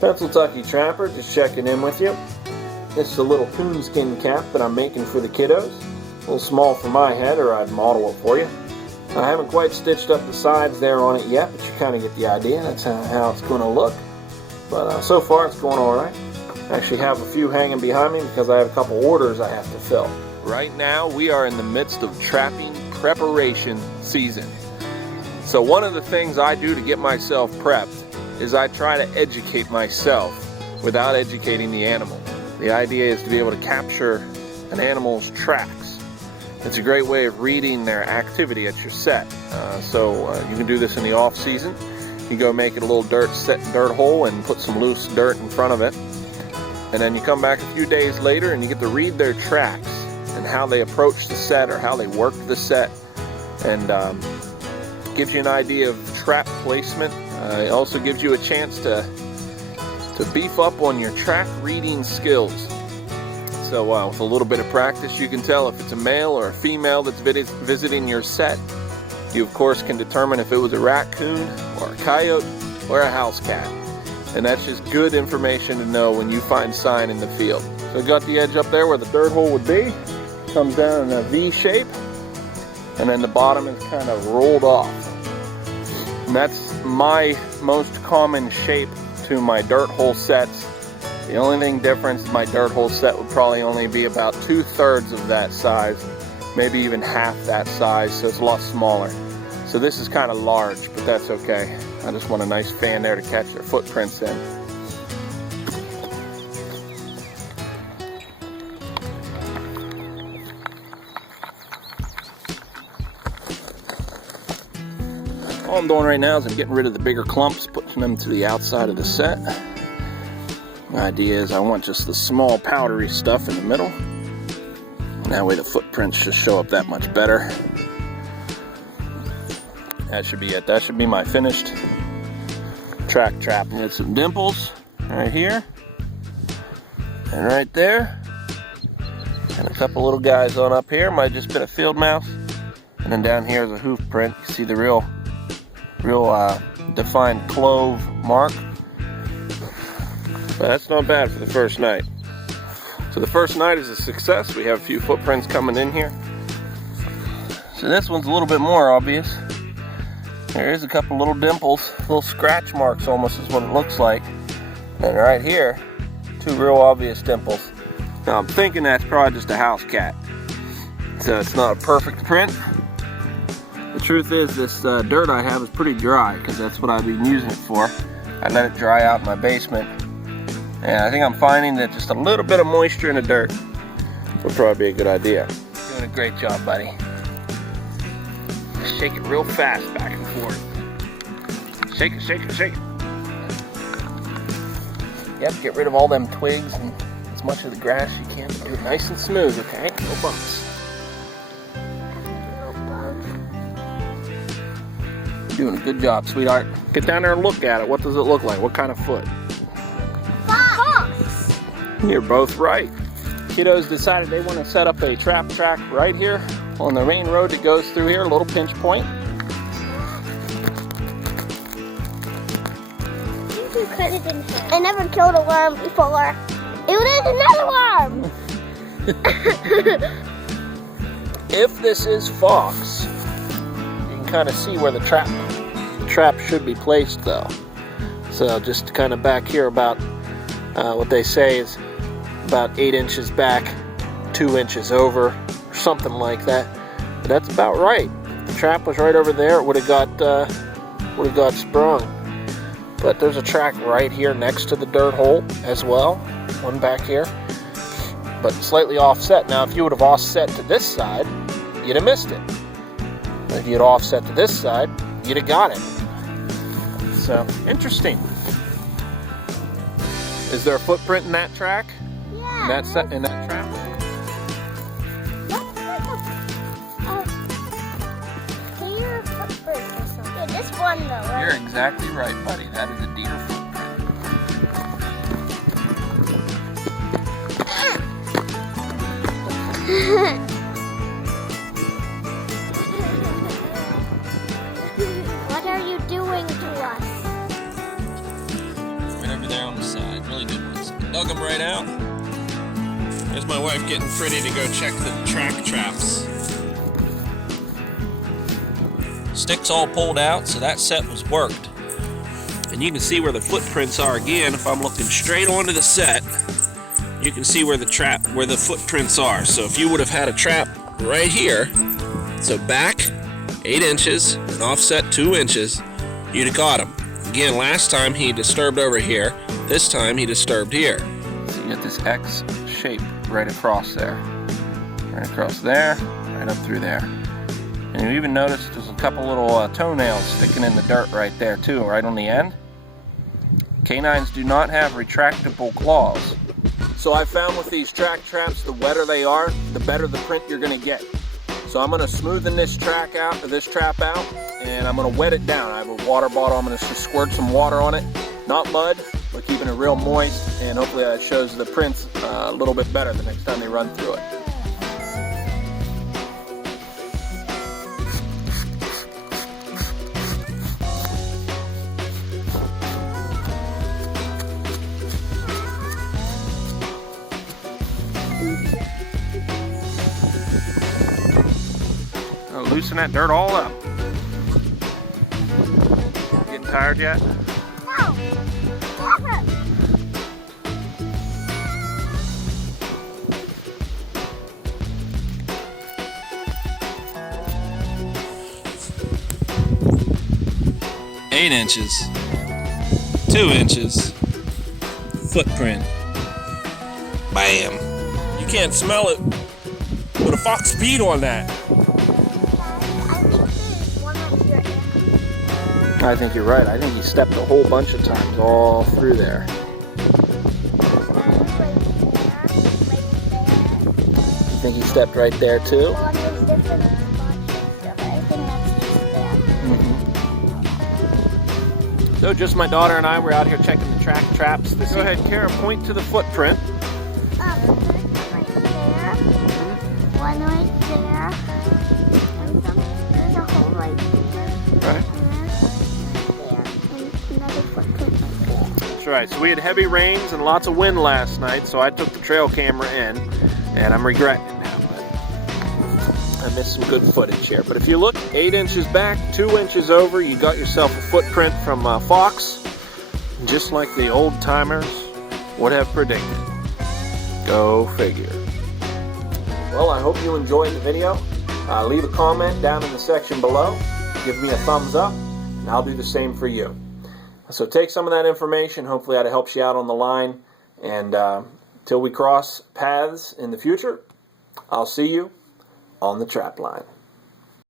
Pennsyltucky Trapper, just checking in with you. This is a little coonskin cap that I'm making for the kiddos. A little small for my head, or I'd model it for you. I haven't quite stitched up the sides there on it yet, but you kind of get the idea. That's how it's going to look. But so far it's going alright. I actually have a few hanging behind me because I have a couple orders I have to fill. Right now we are in the midst of trapping preparation season. So one of the things I do to get myself prepped is I try to educate myself without educating the animal. The idea is to be able to capture an animal's tracks. It's a great way of reading their activity at your set. You can do this in the off season. You go make it a little dirt hole and put some loose dirt in front of it. And then you come back a few days later and you get to read their tracks and how they approach the set or how they work the set. And gives you an idea of trap placement. It also gives you a chance to beef up on your track reading skills. So with a little bit of practice, you can tell if it's a male or a female that's visiting your set. You of course can determine if it was a raccoon or a coyote or a house cat. And that's just good information to know when you find sign in the field. So I got the edge up there where the dirt hole would be. Comes down in a V shape. And then the bottom is kind of rolled off. And that's my most common shape to my dirt hole sets. The only thing different is my dirt hole set would probably only be about 2/3 of that size, maybe even half that size, so it's a lot smaller. So this is kind of large, but that's okay. I just want a nice fan there to catch their footprints in. All I'm doing right now is I'm getting rid of the bigger clumps, putting them to the outside of the set. My idea is I want just the small powdery stuff in the middle. And that way the footprints just show up that much better. That should be it. That should be my finished track trap. I got some dimples right here and right there. And a couple little guys on up here. Might have just been a field mouse. And then down here is a hoof print. You see the real defined clove mark. But that's not bad for the first night. So the first night is a success. We have a few footprints coming in here. So this one's a little bit more obvious. There is a couple little dimples, little scratch marks almost is what it looks like. And right here, two real obvious dimples. Now I'm thinking that's probably just a house cat. So it's not a perfect print. The truth is this dirt I have is pretty dry because that's what I've been using it for. I let it dry out in my basement. And I think I'm finding that just a little bit of moisture in the dirt would probably be a good idea. Doing a great job, buddy. Shake it real fast back and forth. Shake it, shake it, shake it. Yep, get rid of all them twigs and as much of the grass you can. Do it nice and smooth, okay? No bumps. Doing a good job, sweetheart. Get down there and look at it. What does it look like? What kind of foot? Fox. You're both right. Kiddos decided they want to set up a trap track right here on the main road that goes through here, a little pinch point. I never killed a worm before. It was another worm. If this is fox, you can kind of see where the trap should be placed though. So just kind of back here about what they say is about 8 inches back, 2 inches over, or something like that. But that's about right. If the trap was right over there, it would have got sprung. But there's a track right here next to the dirt hole as well, one back here, but slightly offset. Now, if you would have offset to this side, you'd have missed it. If you'd offset to this side, you'd have got it. So, interesting. Is there a footprint in that track? Yeah. In that trap? That's like a deer footprint or something. Yeah, this one though, right? You're exactly right, buddy. That is a deer footprint. What are you doing to us? Right over there on the side. Really good ones. Dug them right out. There's my wife getting ready to go check the track traps. Sticks all pulled out, so that set was worked. And you can see where the footprints are again. If I'm looking straight onto the set, you can see where the footprints are. So if you would have had a trap right here, so back 8 inches and offset 2 inches, you'd have got him. Again, last time he disturbed over here. This time he disturbed here. So you get this X shape right across there. Right across there, right up through there. And you even notice there's a couple little toenails sticking in the dirt right there too, right on the end. Canines do not have retractable claws. So I found with these track traps, the wetter they are, the better the print you're gonna get. So I'm gonna smoothen this trap out, and I'm gonna wet it down. I have a water bottle, I'm gonna just squirt some water on it. Not mud, but keeping it real moist, and hopefully that shows the prints a little bit better the next time they run through it. Loosen that dirt all up. Getting tired yet? No. Never. Eight inches, 2 inches, footprint. Bam! You can't smell it with a Fox Speed on that. I think you're right. I think he stepped a whole bunch of times all through there. You think he stepped right there too? So just my daughter and I were out here checking the track traps. Go ahead, Kara, point to the footprint. Right there. One right there. There's a hole right there. Right. That's right. So we had heavy rains and lots of wind last night, so I took the trail camera in, and I'm regretting it now. But I missed some good footage here. But if you look 8 inches back, 2 inches over, you got yourself a footprint from Fox, just like the old timers would have predicted. Go figure. Well, I hope you enjoyed the video. Leave a comment down in the section below. Give me a thumbs up, and I'll do the same for you. So take some of that information. Hopefully that helps you out on the line. And till we cross paths in the future, I'll see you on the trap line.